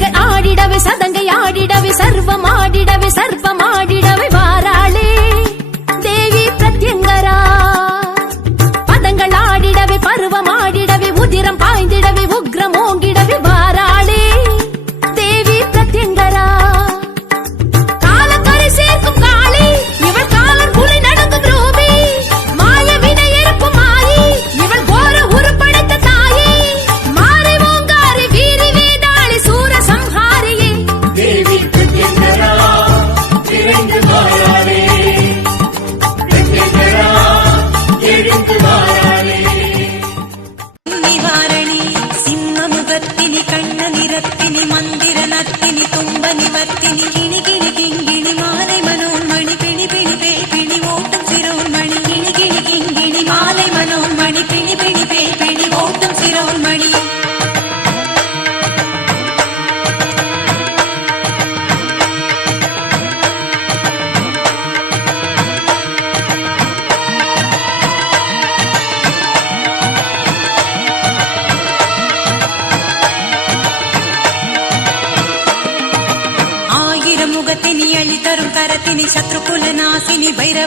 சக்திகள் ஆடிடவே சதங்கை ஆடிடவே சர்வமாடிடவே சர்வமாடிடவே வாராளே தேவி பிரத்யங்கரா. பதங்கள் ஆடிடவே பருவமாடிடவே உதிரம் பாய்ந்திடவே உக்ரம் ஓங்கிடவே வாராளே தேவி பிரத்யங்கரா. காலக்கரை சேர்க்கும் காளி இவள் காலர் புலி நடக்கும் ரூபி. மாய வினை எறுப்பும் மாயி இவள் கோர உருப்படைத்த தாயே. மாறி ஓங்காரி வீரி வேதாளி சூர சம்ஹாரியே தேவி பிரத்யங்கரா விரைந்து வாராளே. பிரத்யங்கரா எழுந்து வாராளே. நிவாரணி சிம்மமுகத்தினி கண்ண நிறத்தினி மந்திர நத்தினி தும்ப நிவர்த்தினி கிணி கிணி கிங்கிணி மாலை மனோன்மணி பிணி பிணி பே பிணி ஓட்டம் சிரோன்மணி கிணி கிணி கிங்கிணி மாலை மனோன்மணி பிணி பிணி பே பிணி ஓட்டம் சிரோன்மணி. ஆயிரம் முகத்தினி அழி தரும் கரத்தினி சத்ருகுல நாசினி பைரவ